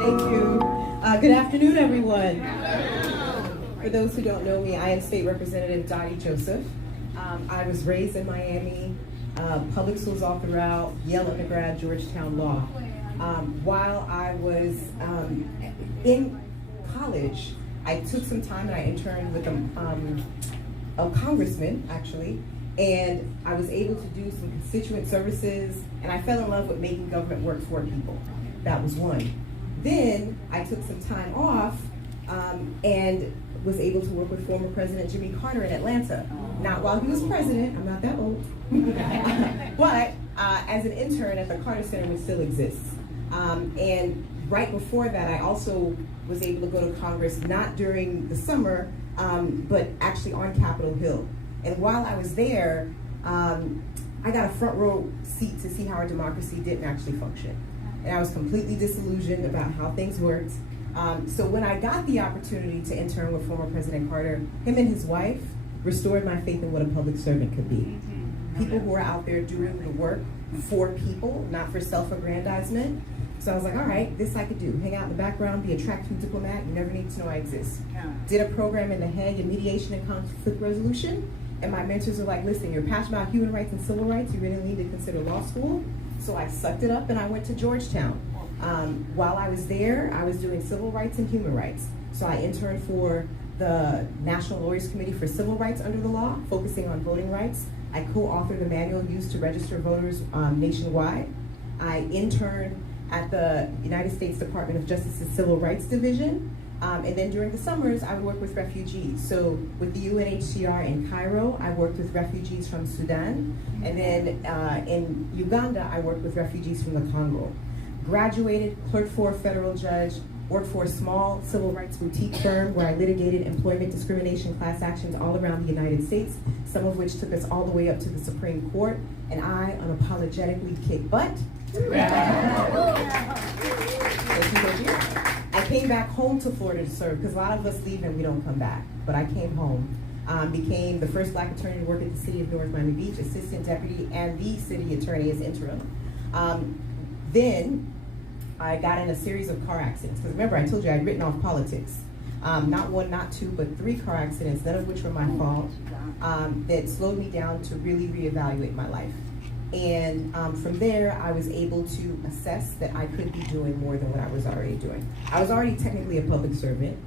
Thank you. Good afternoon, everyone. For those who don't know me, I am State Representative Dotie Joseph. I was raised in Miami, public schools all throughout, Yale undergrad, Georgetown Law. While I was in college, I took some time and I interned with a congressman, actually, and I was able to do some constituent services, and I fell in love with making government work for people. That was one. Then I took some time off and was able to work with former President Jimmy Carter in Atlanta. Not while he was president, I'm not that old, but as an intern at the Carter Center, which still exists. And right before that, I also was able to go to Congress, not during the summer, but actually on Capitol Hill. And while I was there, I got a front row seat to see how our democracy didn't actually function. And I was completely disillusioned about how things worked. So when I got the opportunity to intern with former President Carter, him and his wife restored my faith in what a public servant could be. People who are out there doing the work for people, not for self-aggrandizement. So I was like, all right, this I could do. Hang out in the background, be a track-through diplomat, you never need to know I exist. Did a program in The Hague in mediation and conflict resolution, and my mentors were like, listen, you're passionate about human rights and civil rights, you really need to consider law school. So I sucked it up and I went to Georgetown. While I was there, I was doing civil rights and human rights. So I interned for the National Lawyers Committee for Civil Rights under the law, focusing on voting rights. I co-authored the manual used to register voters nationwide. I interned at the United States Department of Justice's Civil Rights Division. And then during the summers, I would work with refugees. So with the UNHCR in Cairo, I worked with refugees from Sudan. And then in Uganda, I worked with refugees from the Congo. Graduated, clerked for a federal judge, worked for a small civil rights boutique firm where I litigated employment discrimination class actions all around the United States, some of which took us all the way up to the Supreme Court, and I unapologetically kicked butt. I came back home to Florida to serve, because a lot of us leave and we don't come back, but I came home. Became the first Black attorney to work at the City of North Miami Beach, assistant deputy, and the city attorney as interim. Then I got in a series of car accidents. Because remember, I told you I'd written off politics. Not one, not two, but 3 car accidents, none of which were my fault, that slowed me down to really reevaluate my life. And from there, I was able to assess that I could be doing more than what I was already doing. I was already technically a public servant,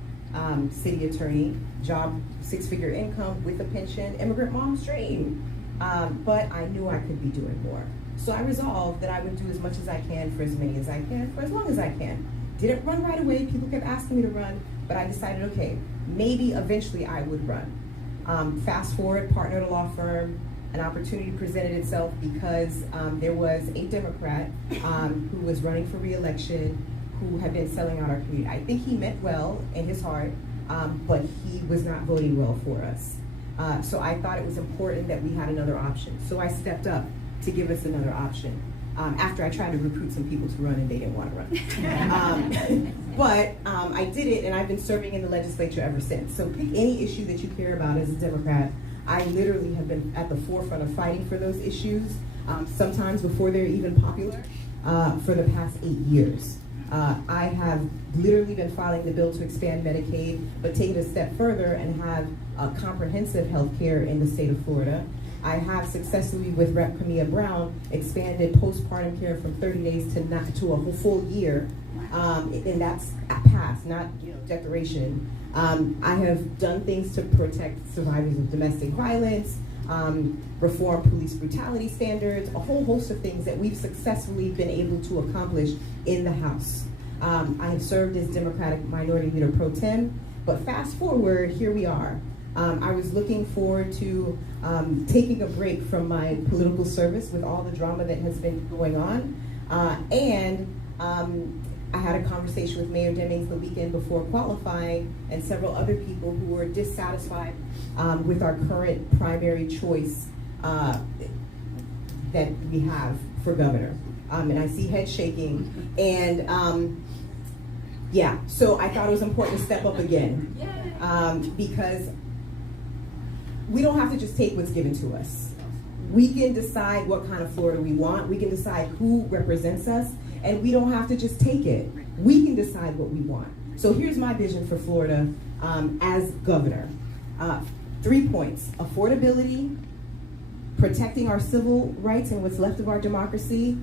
city attorney, job, 6-figure income with a pension, immigrant mom's dream. But I knew I could be doing more. So I resolved that I would do as much as I can for as many as I can, for as long as I can. Didn't run right away, people kept asking me to run, but I decided, okay, maybe eventually I would run. Fast forward, partner at a law firm, an opportunity presented itself because there was a Democrat who was running for re-election who had been selling out our community. I think he meant well in his heart, but he was not voting well for us. So I thought it was important that we had another option. So I stepped up to give us another option. After I tried to recruit some people to run and they didn't want to run. But I did it, and I've been serving in the legislature ever since. So pick any issue that you care about as a Democrat. I literally have been at the forefront of fighting for those issues, sometimes before they're even popular, for the past 8 years. I have literally been filing the bill to expand Medicaid, but take it a step further and have comprehensive health care in the state of Florida. I have successfully, with Rep. Camilla Brown, expanded postpartum care from 30 days to a whole full year, and that's passed, not declaration. I have done things to protect survivors of domestic violence, reform police brutality standards, a whole host of things that we've successfully been able to accomplish in the House. I have served as Democratic Minority Leader Pro Tem, but fast forward, here we are. I was looking forward to taking a break from my political service with all the drama that has been going on. I had a conversation with Mayor Demings the weekend before qualifying and several other people who were dissatisfied with our current primary choice that we have for governor. And I see head shaking. And yeah, so I thought it was important to step up again because we don't have to just take what's given to us. We can decide what kind of Florida we want. We can decide who represents us, and we don't have to just take it. We can decide what we want. So here's my vision for Florida as governor. 3 points: affordability, protecting our civil rights and what's left of our democracy,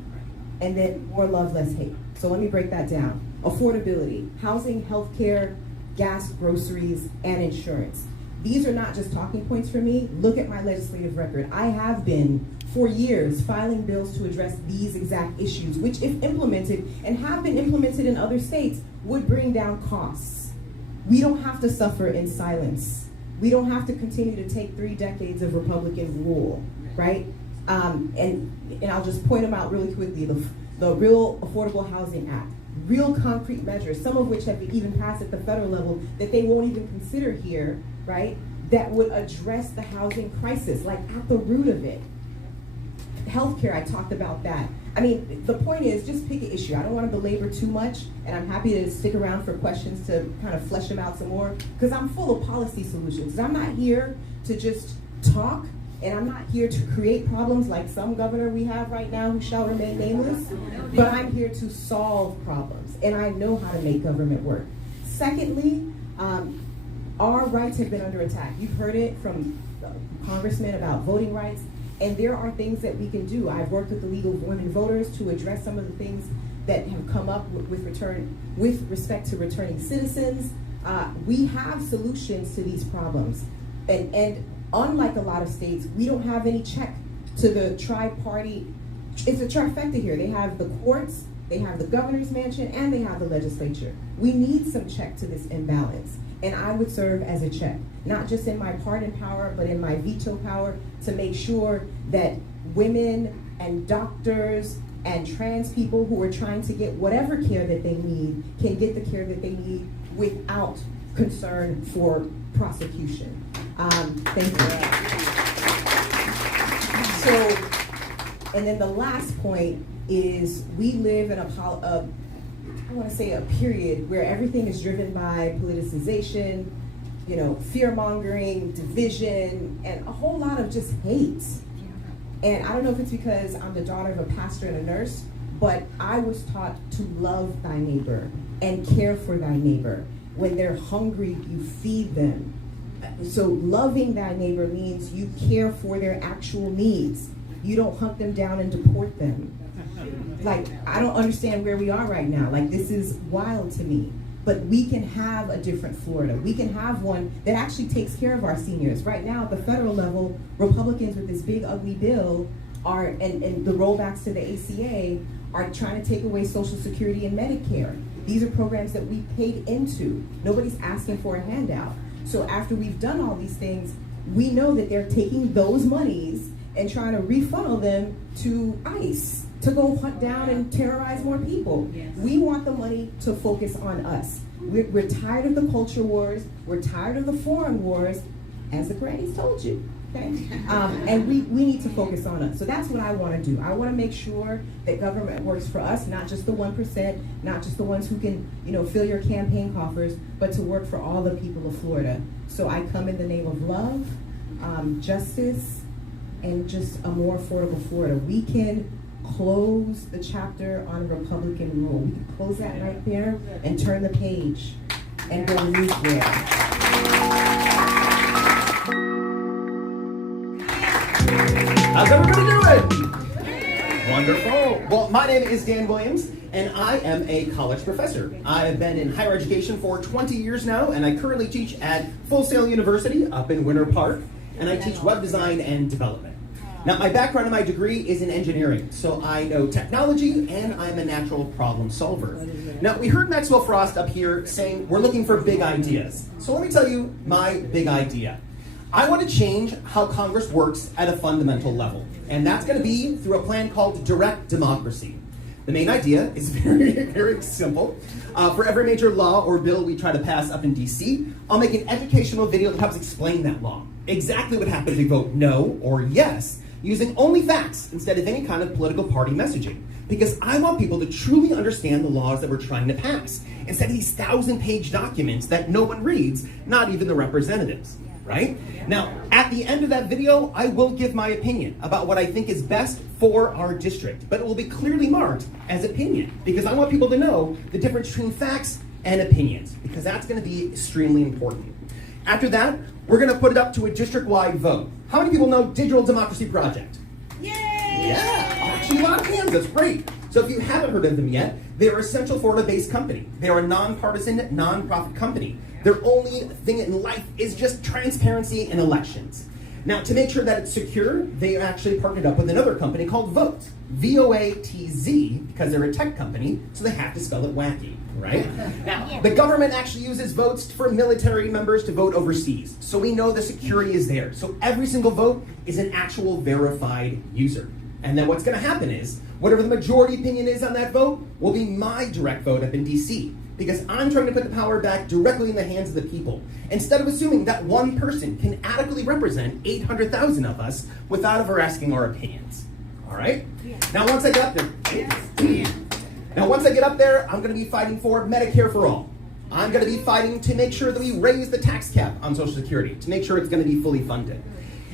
and then more love, less hate. So let me break that down. Affordability: housing, healthcare, gas, groceries, and insurance. These are not just talking points for me. Look at my legislative record. I have been, for years, filing bills to address these exact issues, which, if implemented, and have been implemented in other states, would bring down costs. We don't have to suffer in silence. We don't have to continue to take 3 decades of Republican rule, right? And I'll just point them out really quickly. The Real Affordable Housing Act, real concrete measures, some of which have been even passed at the federal level that they won't even consider here, right? That would address the housing crisis, like at the root of it. Healthcare, I talked about that. I mean, the point is, just pick an issue. I don't want to belabor too much, and I'm happy to stick around for questions to kind of flesh them out some more, because I'm full of policy solutions. I'm not here to just talk, and I'm not here to create problems like some governor we have right now who shall remain nameless, but I'm here to solve problems, and I know how to make government work. Secondly, our rights have been under attack. You've heard it from congressmen about voting rights, and there are things that we can do. I've worked with the League of Women Voters to address some of the things that have come up with respect to returning citizens. We have solutions to these problems, and unlike a lot of states, we don't have any check to the tri-party. It's a trifecta here. They have the courts, they have the governor's mansion, and they have the legislature. We need some check to this imbalance. And I would serve as a check, not just in my pardon power, but in my veto power, to make sure that women and doctors and trans people who are trying to get whatever care that they need can get the care that they need without concern for prosecution. Thank you. So, and then the last point is, we live in I want to say a period where everything is driven by politicization, fear-mongering, division, and a whole lot of just hate. And I don't know if it's because I'm the daughter of a pastor and a nurse, but I was taught to love thy neighbor and care for thy neighbor. When they're hungry, you feed them. So loving thy neighbor means you care for their actual needs. You don't hunt them down and deport them. Like, I don't understand where we are right now. Like, this is wild to me. But we can have a different Florida. We can have one that actually takes care of our seniors. Right now, at the federal level, Republicans with this big, ugly bill and the rollbacks to the ACA are trying to take away Social Security and Medicare. These are programs that we paid into. Nobody's asking for a handout. So after we've done all these things, we know that they're taking those monies and trying to refunnel them to ICE to go hunt down and terrorize more people. Yes. We want the money to focus on us. We're tired of the culture wars. We're tired of the foreign wars, as the grannies told you. Okay? And we need to focus on us. So that's what I want to do. I want to make sure that government works for us, not just the 1%, not just the ones who can, fill your campaign coffers, but to work for all the people of Florida. So I come in the name of love, justice, and just a more affordable Florida. We can close the chapter on Republican rule. We can close that right there and turn the page and go nuclear. How's everybody doing? Wonderful. Well, my name is Dan Williams, and I am a college professor. I've been in higher education for 20 years now, and I currently teach at Full Sail University up in Winter Park, and I teach web design and development. Now, my background and my degree is in engineering, so I know technology, and I'm a natural problem solver. Now, we heard Maxwell Frost up here saying we're looking for big ideas. So let me tell you my big idea. I want to change how Congress works at a fundamental level, and that's going to be through a plan called direct democracy. The main idea is very, very simple. For every major law or bill we try to pass up in DC, I'll make an educational video that helps explain that law. Exactly what happens if we vote no or yes, using only facts instead of any kind of political party messaging. Because I want people to truly understand the laws that we're trying to pass, instead of these 1,000-page documents that no one reads, not even the representatives. right? Now, at the end of that video, I will give my opinion about what I think is best for our district, but it will be clearly marked as opinion, because I want people to know the difference between facts and opinions, because that's going to be extremely important. After that, we're going to put it up to a district-wide vote. How many people know Digital Democracy Project? Yay! Yeah, actually a lot of hands, that's great. So if you haven't heard of them yet, they are a Central Florida-based company. They are a nonpartisan, nonprofit company. Their only thing in life is just transparency in elections. Now, to make sure that it's secure, they actually partnered up with another company called Vote, V-O-A-T-Z, because they're a tech company, so they have to spell it wacky, right? Now, the government actually uses votes for military members to vote overseas, so we know the security is there. So every single vote is an actual verified user. And then what's going to happen is, whatever the majority opinion is on that vote will be my direct vote up in DC, because I'm trying to put the power back directly in the hands of the people, instead of assuming that one person can adequately represent 800,000 of us without ever asking our opinions. All right? Yeah. Now once I get up there, I'm going to be fighting for Medicare for all. I'm going to be fighting to make sure that we raise the tax cap on Social Security, to make sure it's going to be fully funded.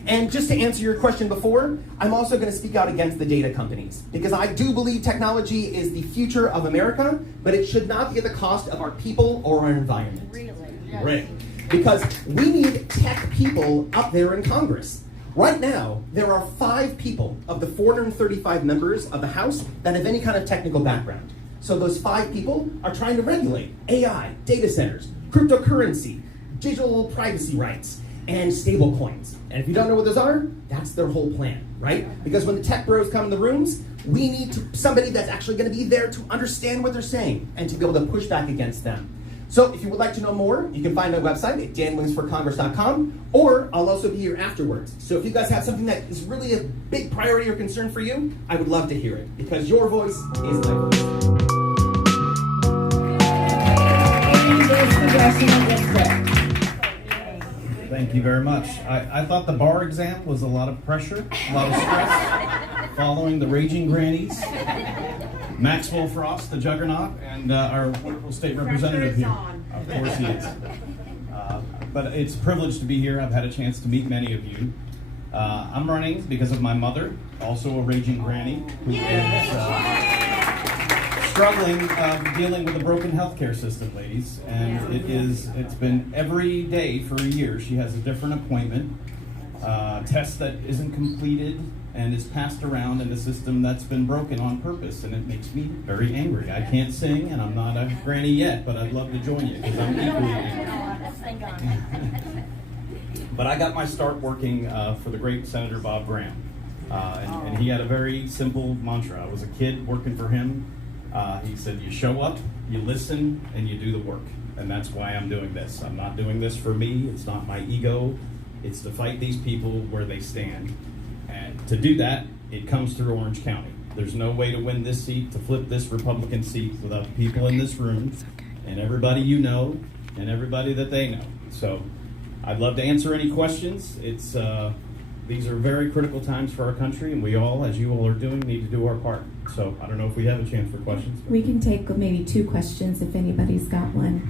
And just to answer your question before, I'm also going to speak out against the data companies, because I do believe technology is the future of America, but it should not be at the cost of our people or our environment. Really? Yes. Right. Because we need tech people up there in Congress. Right now, there are 5 people of the 435 members of the House that have any kind of technical background. So those 5 people are trying to regulate AI, data centers, cryptocurrency, digital privacy rights, and stable coins. And if you don't know what those are, that's their whole plan, right? Because when the tech bros come in the rooms, we need somebody that's actually going to be there to understand what they're saying and to be able to push back against them. So if you would like to know more, you can find my website at danwilliamsforcongress.com, or I'll also be here afterwards. So if you guys have something that is really a big priority or concern for you, I would love to hear it, because your voice is my voice. Thank you very much. I thought the bar exam was a lot of pressure, a lot of stress, following the raging grannies, Maxwell Frost, the juggernaut, and our wonderful state representative here. Of course he is. But it's a privilege to be here. I've had a chance to meet many of you. I'm running because of my mother, also a raging granny, who is struggling, dealing with a broken healthcare system, ladies, and it's been every day for a year. She has a different appointment, test that isn't completed, and is passed around in a system that's been broken on purpose, and it makes me very angry. I can't sing, and I'm not a granny yet, but I'd love to join you, because I'm equally angry. But I got my start working for the great Senator Bob Graham, and he had a very simple mantra. I was a kid working for him. He said, you show up, you listen, and you do the work. And that's why I'm doing this. I'm not doing this for me. It's not my ego. It's to fight these people where they stand. And to do that, it comes through Orange County. There's no way to win this seat, to flip this Republican seat, without the people in this room and everybody you know and everybody that they know. So I'd love to answer any questions. These are very critical times for our country, and we all, as you all are doing, need to do our part. So I don't know if we have a chance for questions. We can take maybe 2 questions if anybody's got one.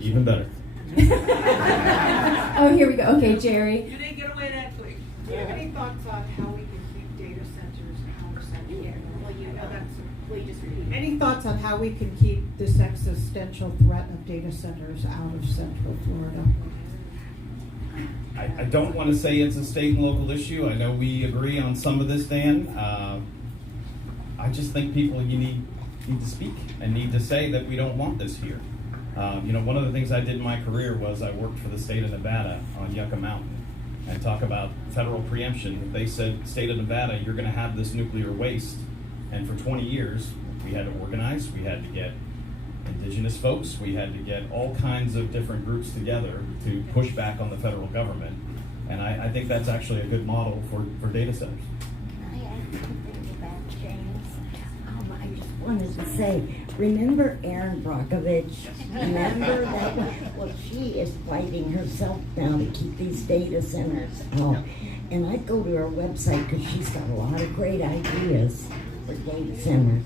Even better. Oh, here we go. Okay, Jerry. You didn't get away that quick. Do you have any thoughts on how we can keep data centers out of Central Florida? Well, you know that's. Will you just repeat? Any thoughts on how we can keep this existential threat of data centers out of Central Florida? I don't want to say it's a state and local issue. I know we agree on some of this, Dan. I just think people need to speak and need to say that we don't want this here. One of the things I did in my career was I worked for the state of Nevada on Yucca Mountain, and talk about federal preemption. They said, state of Nevada, you're going to have this nuclear waste. And for 20 years, we had to organize, we had to get indigenous folks, we had to get all kinds of different groups together to push back on the federal government. And I think that's actually a good model for data centers. I asked something about James. I just wanted to say, remember Erin Brockovich? Remember that one? Well, she is fighting herself now to keep these data centers out. And I'd go to her website because she's got a lot of great ideas for data centers.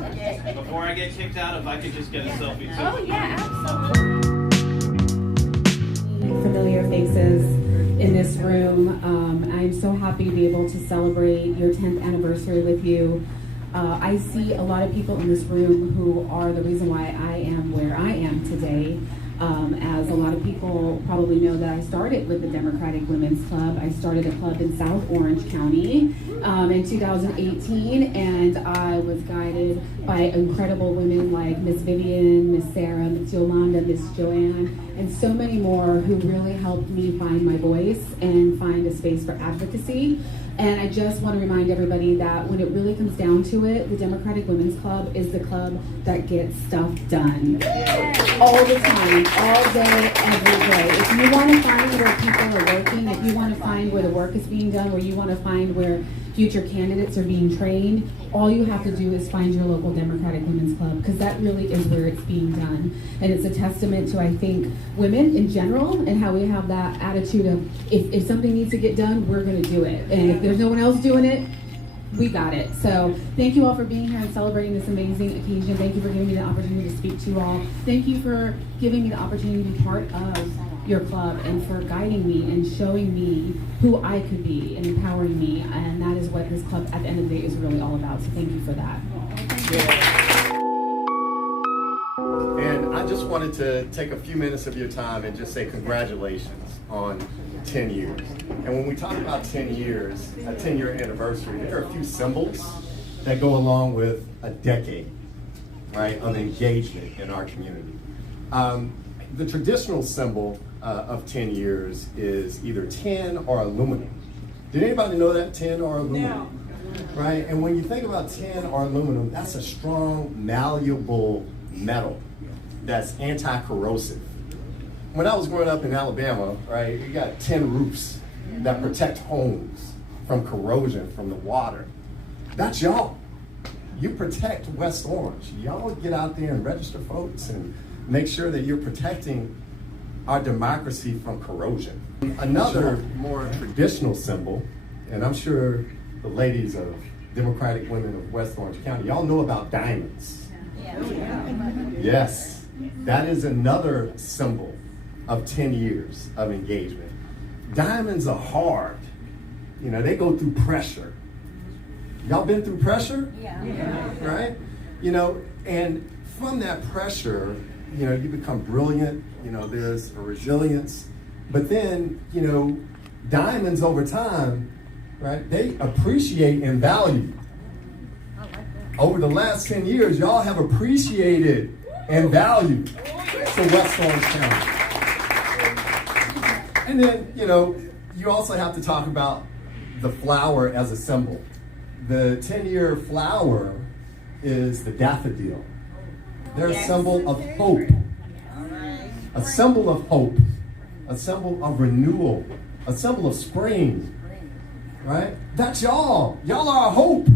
Okay. Before I get kicked out, if I could just get a selfie too. Oh, yeah, absolutely. Familiar faces in this room. I'm so happy to be able to celebrate your 10th anniversary with you. I see a lot of people in this room who are the reason why I am where I am today. As a lot of people probably know that I started with the Democratic Women's Club. I started a club in South Orange County in 2018, and I was guided by incredible women like Miss Vivian, Miss Sarah, Miss Yolanda, Miss Joanne, and so many more who really helped me find my voice and find a space for advocacy. And I just want to remind everybody that when it really comes down to it, the Democratic Women's Club is the club that gets stuff done. All the time, all day, every day. If you want to find where people are working, if you want to find where the work is being done, where you want to find where future candidates are being trained, all you have to do is find your local Democratic Women's Club, because that really is where it's being done. And it's a testament to, I think, women in general and how we have that attitude of if something needs to get done, we're going to do it. And if there's no one else doing it, we got it. So thank you all for being here and celebrating this amazing occasion. Thank you for giving me the opportunity to speak to you all. Thank you for giving me the opportunity to be part of your club and for guiding me and showing me who I could be and empowering me. And that is what this club at the end of the day is really all about. So thank you for that. And I just wanted to take a few minutes of your time and just say congratulations on 10 years. And when we talk about 10 years, a 10-year anniversary, there are a few symbols that go along with a decade, right, of engagement in our community. The traditional symbol of 10 years is either tin or aluminum. Did anybody know that, tin or aluminum? No. Right, and when you think about tin or aluminum, that's a strong, malleable metal that's anti-corrosive. When I was growing up in Alabama, right, you got tin roofs that protect homes from corrosion from the water. That's y'all. You protect West Orange. Y'all get out there and register votes and make sure that you're protecting our democracy from corrosion. Another more traditional symbol, and I'm sure the ladies of Democratic Women of West Orange County, y'all know about diamonds. Yes, that is another symbol of 10 years of engagement. Diamonds are hard. You know, they go through pressure. Y'all been through pressure? Yeah. Right? You know, and from that pressure, you know, you become brilliant. You know, there's a resilience. But then, you know, diamonds over time, right, they appreciate in value. Over the last 10 years, y'all have appreciated in value to West Orange County. And then, you know, you also have to talk about the flower as a symbol. The 10-year flower is the daffodil. They're a symbol of hope. A symbol of hope. A symbol of renewal. A symbol of spring. Right? That's y'all. Y'all are our hope.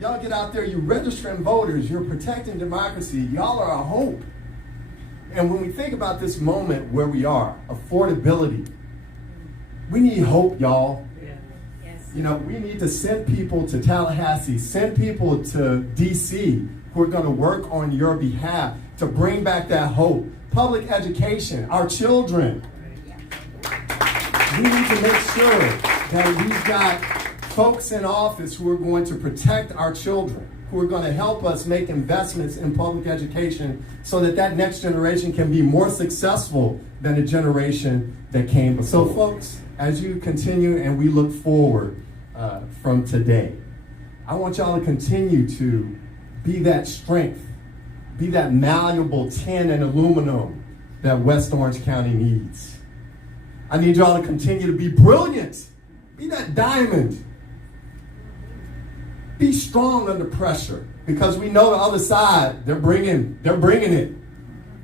Y'all get out there, you're registering voters, you're protecting democracy. Y'all are our hope. And when we think about this moment where we are, affordability, we need hope, y'all. You know, we need to send people to Tallahassee, send people to DC who are going to work on your behalf to bring back that hope. Public education, our children. We need to make sure that we've got folks in office who are going to protect our children, who are going to help us make investments in public education so that that next generation can be more successful than the generation that came before. So folks, as you continue and we look forward from today, I want y'all to continue to be that strength, be that malleable tin and aluminum that West Orange County needs. I need y'all to continue to be brilliant, be that diamond. Be strong under pressure, because we know the other side, they're bringing it.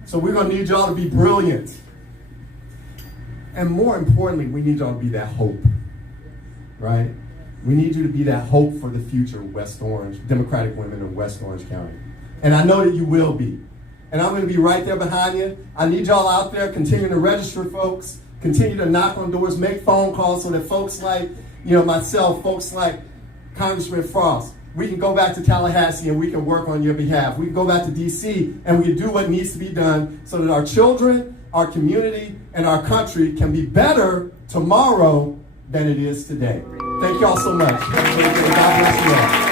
So we're gonna need y'all to be brilliant. And more importantly, we need y'all to be that hope, right? We need you to be that hope for the future of West Orange, Democratic Women of West Orange County. And I know that you will be. And I'm gonna be right there behind you. I need y'all out there continuing to register folks, continue to knock on doors, make phone calls so that folks like, you know, myself, folks like Congressman Frost, we can go back to Tallahassee and we can work on your behalf. We can go back to DC and we can do what needs to be done so that our children, our community, and our country can be better tomorrow than it is today. Thank you all so much. God bless you all.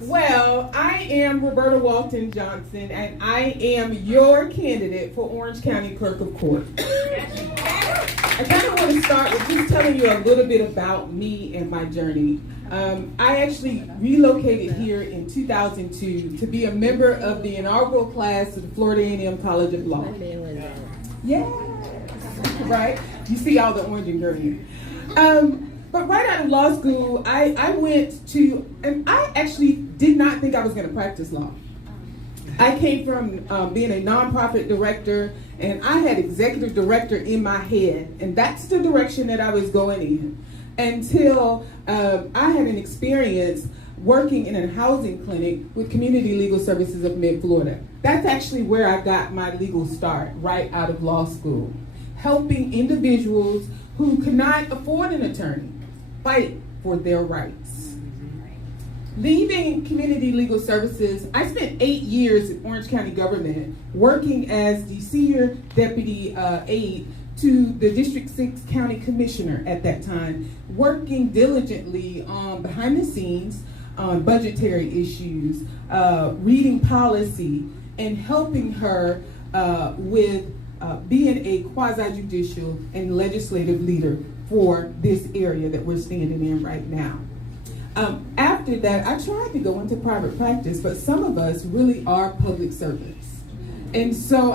Well, I am Roberta Walton Johnson, and I am your candidate for Orange County Clerk of Court. I kind of want to start with just telling you a little bit about me and my journey. I actually relocated here in 2002 to be a member of the inaugural class of the Florida A&M College of Law. Yeah, right? You see all the orange and green. But right out of law school, I went to, and I actually did not think I was going to practice law. I came from being a nonprofit director, and I had executive director in my head, and that's the direction that I was going in until I had an experience working in a housing clinic with Community Legal Services of Mid-Florida. That's actually where I got my legal start, right out of law school, helping individuals who could not afford an attorney fight for their rights. Leaving Community Legal Services, I spent 8 years in Orange County government working as the senior deputy aide to the District 6 County Commissioner at that time, working diligently on behind the scenes on budgetary issues, reading policy, and helping her with being a quasi-judicial and legislative leader for this area that we're standing in right now. After that, I tried to go into private practice, but some of us really are public servants. And so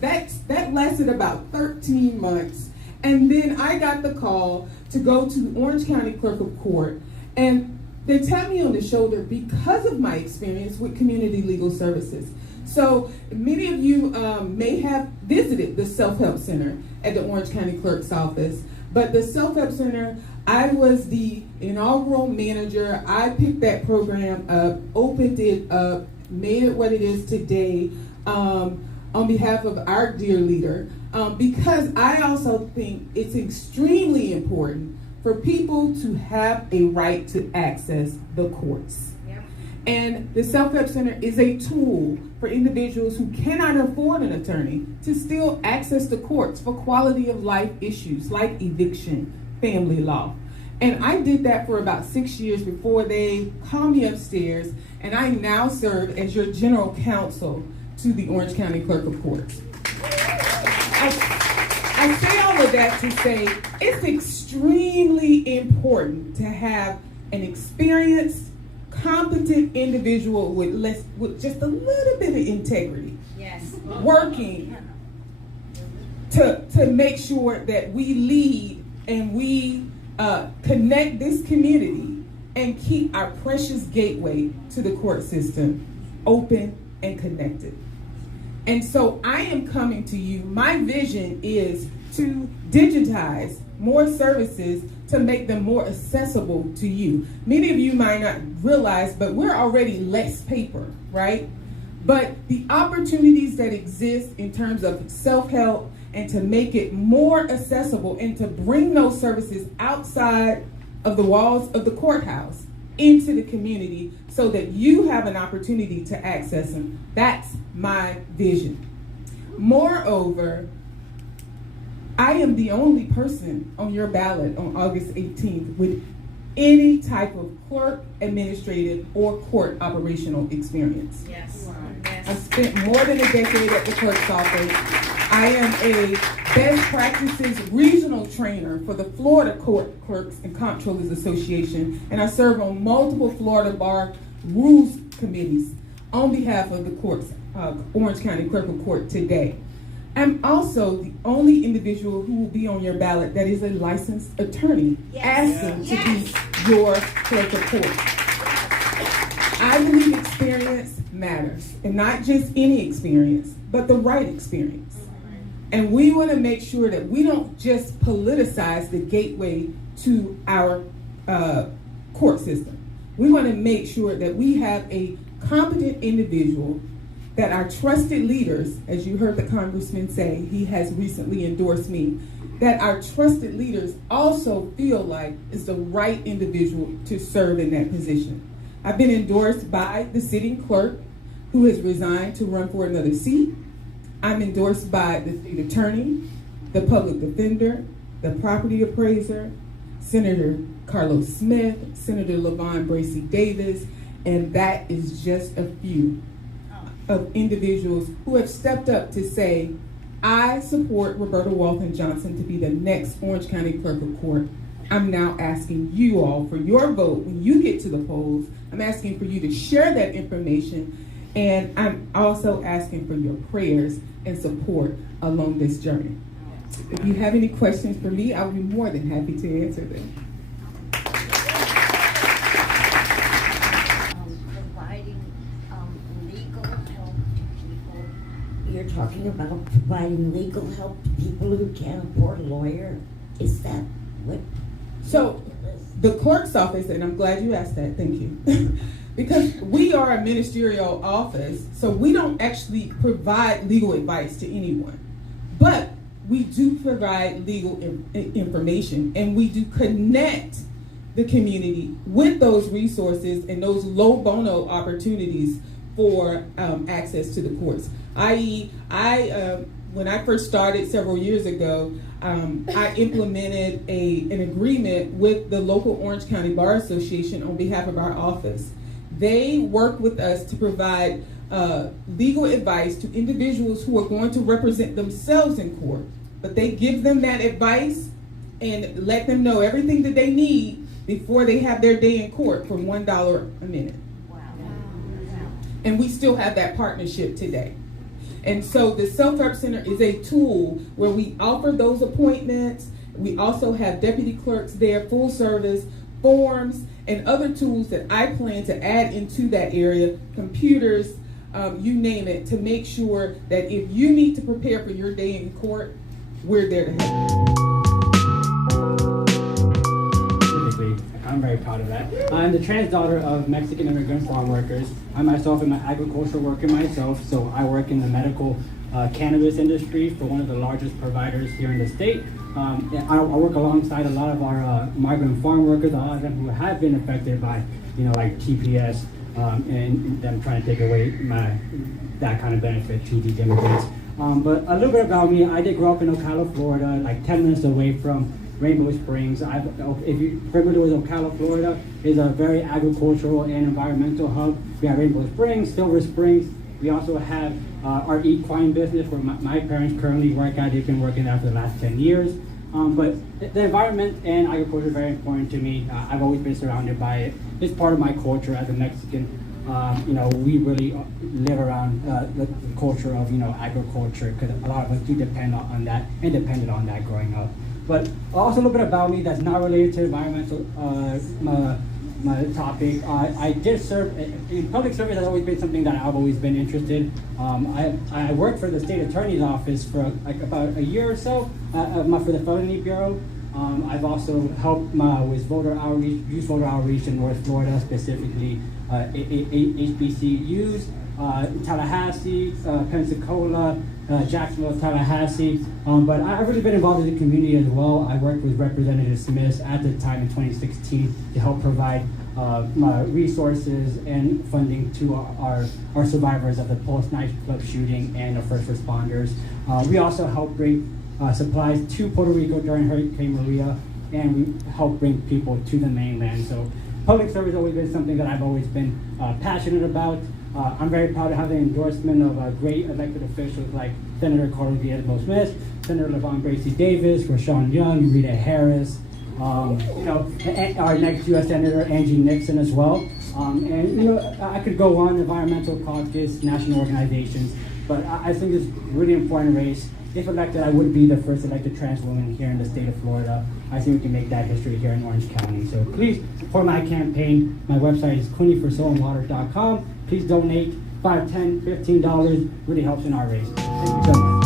that lasted about 13 months. And then I got the call to go to the Orange County Clerk of Court. And they tapped me on the shoulder because of my experience with Community Legal Services. So many of you may have visited the Self-Help Center at the Orange County Clerk's office. But the Self-Help Center, I was the inaugural manager. I picked that program up, opened it up, made it what it is today on behalf of our dear leader, because I also think it's extremely important for people to have a right to access the courts. Yep. And the Self-Help Center is a tool for individuals who cannot afford an attorney to still access the courts for quality of life issues like eviction, family law. And I did that for about 6 years before they called me upstairs, and I now serve as your general counsel to the Orange County Clerk of Courts. I say all of that to say it's extremely important to have an experienced, competent individual with just a little bit of integrity, yes, working to make sure that we lead and we connect this community and keep our precious gateway to the court system open and connected. And so I am coming to you. My vision is to digitize more services to make them more accessible to you. Many of you might not realize, but we're already less paper, right? But the opportunities that exist in terms of self-help and to make it more accessible and to bring those services outside of the walls of the courthouse into the community so that you have an opportunity to access them. That's my vision. Moreover, I am the only person on your ballot on August 18th with any type of clerk, administrative, or court operational experience. Yes. I've spent more than a decade at the clerk's office. I am a best practices regional trainer for the Florida Court Clerks and Comptrollers Association, and I serve on multiple Florida Bar Rules Committees on behalf of the courts, Orange County Clerk of Court today. I'm also the only individual who will be on your ballot that is a licensed attorney, asking to be your clerk of court. I believe experience matters, and not just any experience, but the right experience. And we want to make sure that we don't just politicize the gateway to our court system. We want to make sure that we have a competent individual that our trusted leaders, as you heard the congressman say, he has recently endorsed me, that our trusted leaders also feel like is the right individual to serve in that position. I've been endorsed by the sitting clerk, who has resigned to run for another seat. I'm endorsed by the state attorney, the public defender, the property appraiser, Senator Carlos Smith, Senator LaVon Bracey Davis, and that is just a few of individuals who have stepped up to say, I support Roberta Walton Johnson to be the next Orange County Clerk of Court. I'm now asking you all for your vote when you get to the polls. I'm asking for you to share that information, and I'm also asking for your prayers and support along this journey. If you have any questions for me, I would be more than happy to answer them. Providing legal help to people. You're talking about providing legal help to people who can't afford a lawyer. Is that what? So, the clerk's office, and I'm glad you asked that, thank you. Because we are a ministerial office, so we don't actually provide legal advice to anyone. But we do provide legal information, and we do connect the community with those resources and those low bono opportunities for access to the courts. I.e., when I first started several years ago, I implemented an agreement with the local Orange County Bar Association on behalf of our office. They work with us to provide legal advice to individuals who are going to represent themselves in court. But they give them that advice and let them know everything that they need before they have their day in court for $1 a minute. Wow. And we still have that partnership today. And so the Self-Help Center is a tool where we offer those appointments. We also have deputy clerks there, full service, forms, and other tools that I plan to add into that area, computers, you name it, to make sure that if you need to prepare for your day in court, we're there to help. I'm very proud of that. I'm the trans daughter of Mexican immigrant farm workers. I myself am an agricultural worker myself, so I work in the medical cannabis industry for one of the largest providers here in the state. I work alongside a lot of our migrant farm workers, a lot of them who have been affected by, like TPS and them trying to take away that kind of benefit to these immigrants. But a little bit about me, I did grow up in Ocala, Florida, like 10 minutes away from Rainbow Springs. If you're familiar with Ocala, Florida, is a very agricultural and environmental hub. We have Rainbow Springs, Silver Springs. We also have our equine business where my parents currently work at. They've been working there for the last 10 years. But the environment and agriculture is very important to me. I've always been surrounded by it. It's part of my culture as a Mexican. We really live around the culture of, agriculture, because a lot of us do depend on that and depended on that growing up. But also a little bit about me that's not related to environmental my topic. I did serve in public service. Has always been something that I've always been interested. I worked for the state attorney's office for about a year or so for the felony bureau. I've also helped with voter outreach, youth voter outreach in North Florida, specifically HBCUs, Tallahassee, Pensacola, Jacksonville, Tallahassee. But I've really been involved in the community as well. I worked with Representative Smith at the time in 2016 to help provide resources and funding to our survivors of the Pulse nightclub shooting and the first responders. We also helped bring supplies to Puerto Rico during Hurricane Maria, and we helped bring people to the mainland. So public service has always been something that I've always been passionate about. I'm very proud to have the endorsement of great elected officials like Senator Carlos Smith, Senator LaVon Bracey Davis, Rashawn Young, Rita Harris, and our next U.S. Senator Angie Nixon as well. I could go on, Environmental Caucus, national organizations, but I think it's a really important race. If elected, I would be the first elected trans woman here in the state of Florida. I think we can make that history here in Orange County. So please support my campaign. My website is quinnieforsoulandwater.com. Please donate $5, $10, $15. Really helps in our race. Thank you so much.